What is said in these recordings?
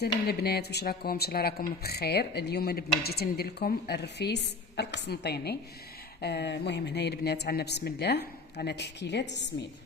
سلام البنات، واش راكم؟ ان شاء الله راكم بخير. اليوم البنات جيت ندير لكم الرفيس القسنطيني. المهم هنايا البنات عندنا بسم الله عندنا 3 كيلات السميد.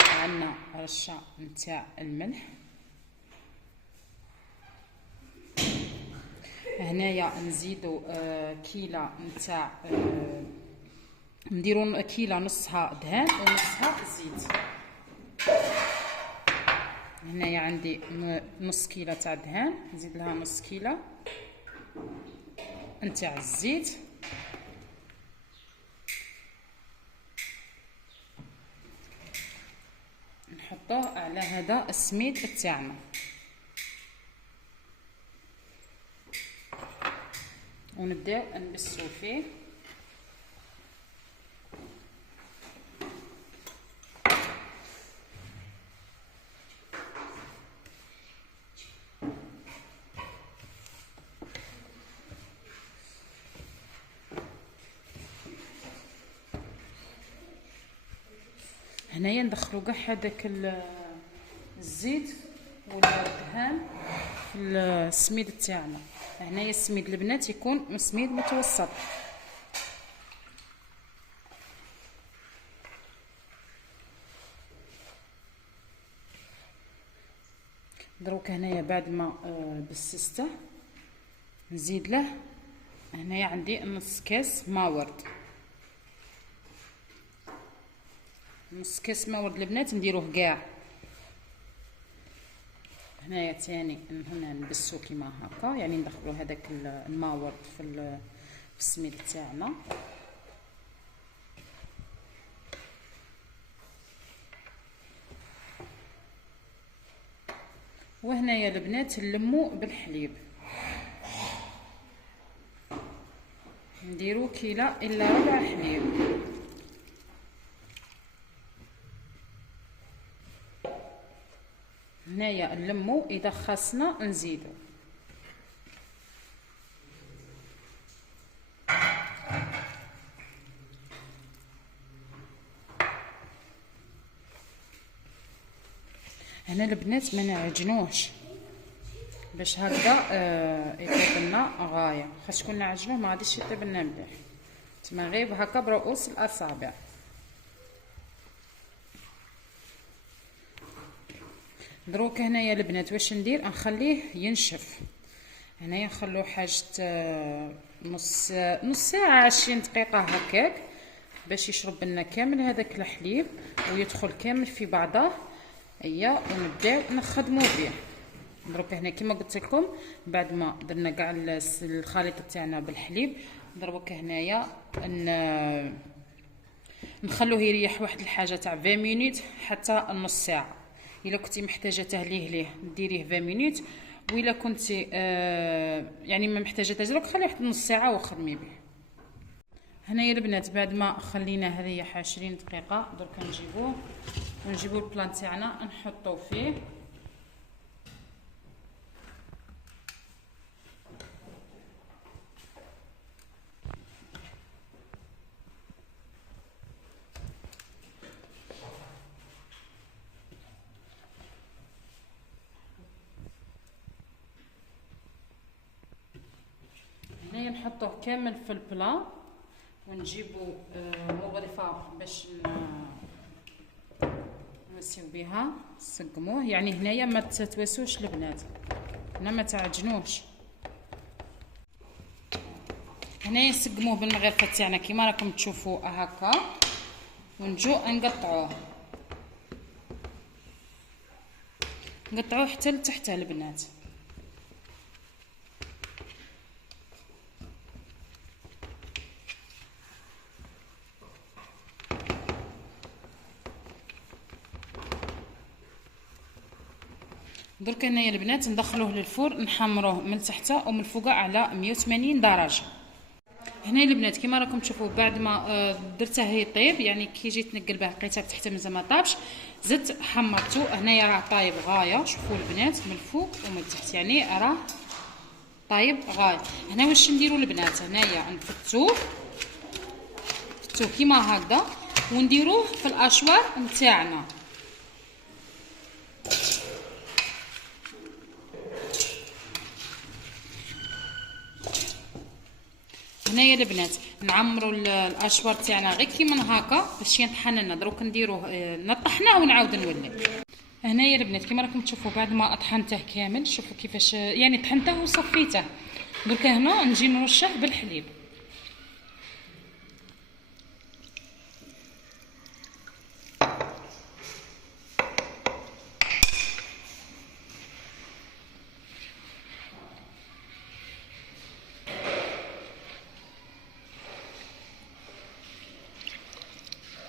عندنا رشه نتاع الملح. هنايا نزيدو كيله نتاع نديرو كيله نصها دهان ونصها زيت. هنايا عندي نص كيله تاع دهان، نزيد لها نص كيله نتاع الزيت. نحطوه على هذا السميد تاعنا. ونبداو نبسو فيه. هنايا ندخلو كاع هذاك الزيت ولا الدهان في السميد تاعنا. هنايا السميد البنات يكون سميد متوسط. دروك هنايا بعد ما بسسته نزيد له هنايا عندي نص كاس ماورد. نص كاس ماورد البنات نديروه كاع. هنايا تاني هنا نبسو كيما هكا، يعني ندخلو هذاك الماورد في السميد تاعنا. وهنايا البنات نلمو بالحليب، نديرو كيله الا ربع حليب. هنايا نلمو، اذا خاصنا نزيدو. هنا البنات ما نعجنوش باش هكذا يطيب لنا غايه. خاص كون نعجنوه ما غاديش يطيب لنا مليح، تما غير هكا برؤوس الاصابع. دروك هنايا البنات واش ندير؟ نخليه ينشف. هنايا نخلوه حاجه نص ساعه 20 دقيقه هكاك باش يشرب لنا كامل هذاك الحليب ويدخل كامل في بعضه. هيا ونبداو نخدموا به. دروك هنا كما قلت لكم بعد ما درنا كاع الخليط تاعنا بالحليب، دروك هنايا نخلوه يريح واحد الحاجه تاع 20 مينوت حتى نص ساعه. الا كنتي محتاجه تهليه ليه ديريه 20 مينوت، والا كنتي يعني ما محتاجه تهليه خليه واحد نص ساعه وخدمي به. هنايا البنات بعد ما خليناه يريح 20 دقيقه، درك نجيبوه ونجيبو البلان تاعنا نحطو فيه. هنايا نحطوه كامل في البلان ونجيبو مغرفه باش نوسيو بها نسقموه. يعني هنايا ما تتوسوش البنات، هنا ما تعجنوش. هنايا نسقموه بالمغرفه تاعنا كيما راكم تشوفوا هكا، ونجو نقطعوه حتى لتحت البنات. درك هنايا البنات ندخلوه للفرن نحمروه من تحت ومن الفوق على 180 درجه. هنا البنات كيما راكم تشوفوا بعد ما درته يطيب، يعني كي جيت نقل به لقيته تحت مازال ما طابش، زدت حمرته. هنايا راه طايب غايه، شوفوا البنات من الفوق ومن تحت، يعني راه طيب غاية. هنا واش نديرو البنات؟ هنايا نفتوه كيما هكذا ونديروه في الاشوار نتاعنا. هنايا البنات نعمروا الاشوار تاعنا غير كيما هكا باش ينطحن لنا. دروك نديروه نطحناه ونعاود نولي. هنايا البنات كيما راكم تشوفوا بعد ما طحنته كامل، شوفوا كيفاش يعني طحنته وصفيته. درك هنا نجي نرشه بالحليب.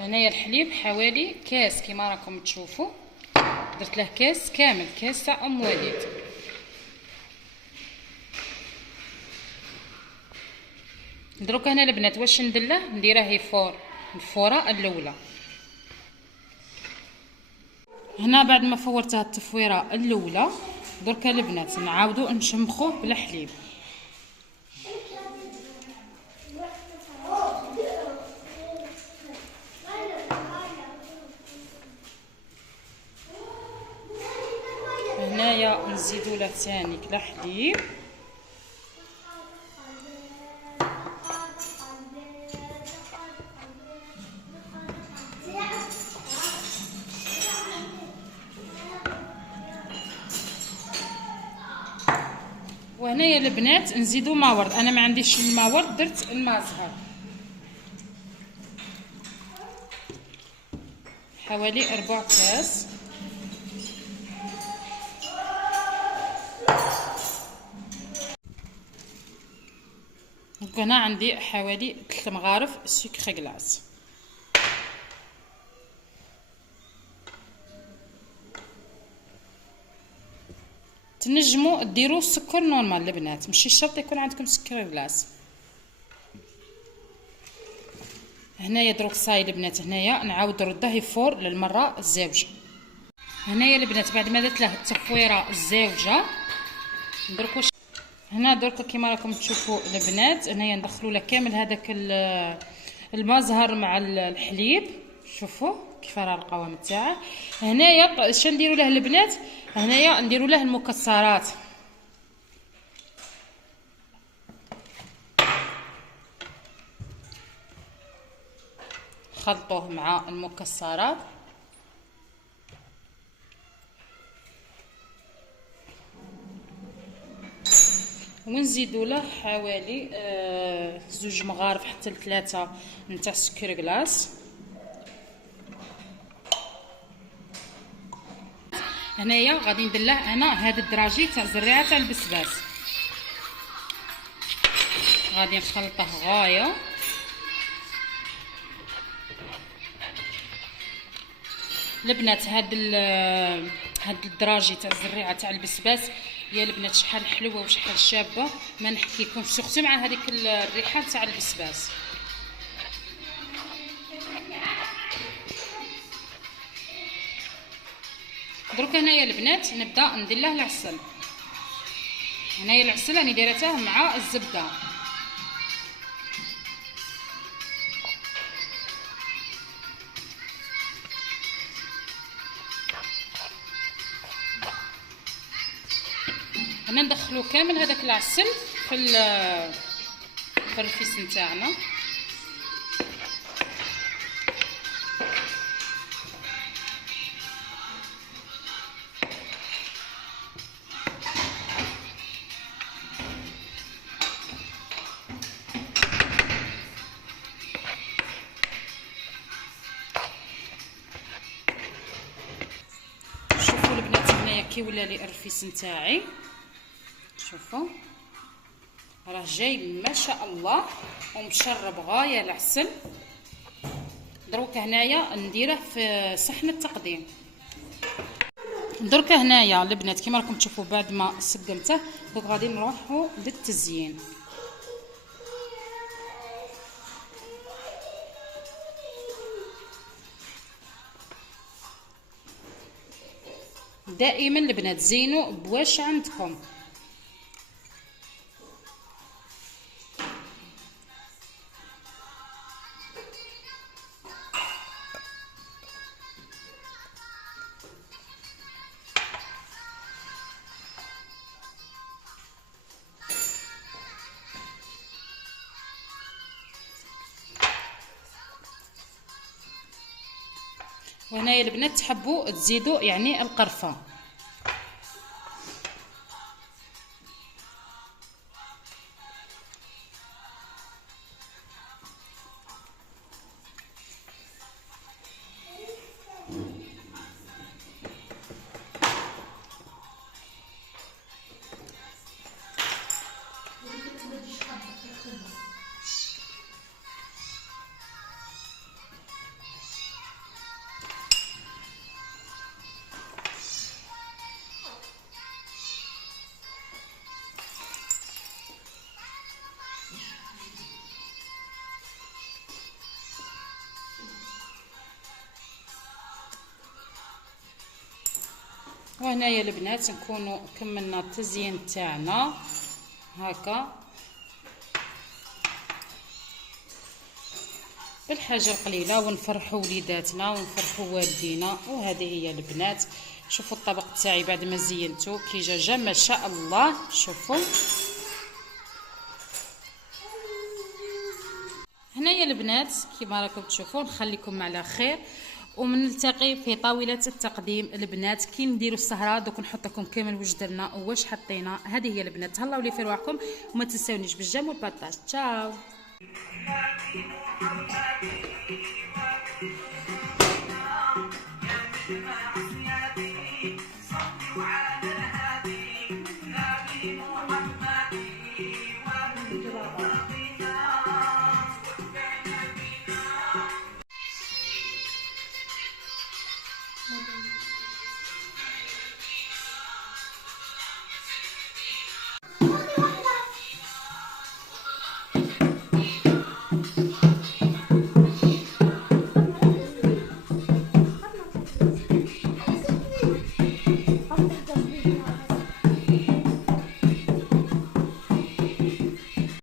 هنايا الحليب حوالي كاس كيما راكم تشوفوا، درت له كاس كامل، كاس تاع ام وليد. دروك هنا البنات واش نديره؟ نديره يفور الفوره الاولى. هنا بعد ما فورتها التفويره الاولى درك البنات نعاودو نشمخوه بالحليب. هنايا نزيدو له ثاني كلا حليب. وهنايا البنات نزيدو ما ورد، انا ما عنديش الماء ورد درت الماء زهر حوالي 4 كاس. هنا عندي حوالي 3 مغارف سكر غلاس. تنجموا ديروا السكر نورمال البنات، ماشي شرط يكون عندكم سكر غلاس. هنايا دروك صاي البنات، هنايا نعاود نرده يفور للمره الزاوجه. هنايا البنات بعد ما درت له التفويره الزاوجه درك واش هنا درك كيما راكم تشوفوا البنات. هنايا ندخلوا له كامل هذاك الماء زهر مع الحليب، شوفوا كيف راه القوام تاعه. هنايا اش نديروا له البنات؟ هنايا نديروا له المكسرات. خلطوه مع المكسرات. ونزيدوا له حوالي 2 مغارف حتى ل3 نتاع سكر غلاس. هنايا غادي ندير له انا هذا الدراجي تاع الزريعه تاع البسباس، غادي نخلطه غايه. البنات هاد الدراجي تاع الزريعه تاع البسباس يا البنات شحال حلوه وشحال شابه ما نحكيكم، سورتو مع هذيك الريحه تاع البسباس. دروك هنايا البنات نبدا ندير له العسل. هنايا العسل راني دايرته مع الزبده. هنا ندخلو كامل هذاك العسل في الرفيس نتاعنا. شوفوا البنات هنايا كي ولا لي الرفيس نتاعي، شوفوا راه جاي ما شاء الله ومشرب غايه العسل. دروك هنايا نديره في صحن التقديم. درك هنايا البنات كيما راكم تشوفوا بعد ما سقمته دوك غادي نروحوا للتزيين. دائما البنات زينوا بواش عندكم. وهنايا البنات تحبوا تزيدوا يعني القرفه. وهنايا البنات نكونوا كملنا التزيين تاعنا هكا بالحاجه القليله، ونفرحوا وليداتنا ونفرحوا والدينا. وهذه هي البنات، شوفوا الطبق تاعي بعد ما زينته كي جا ما شاء الله. شوفوا هنايا البنات كيما راكم تشوفوا. نخليكم على خير ومنلتقي في طاوله التقديم البنات. كي نديروا السهره دوك نحط لكم كامل واش درنا واش حطينا. هذه هي البنات، تهلاو لي في رواحكم وما تنساونيش بالجيم والبارطاج. تشاو.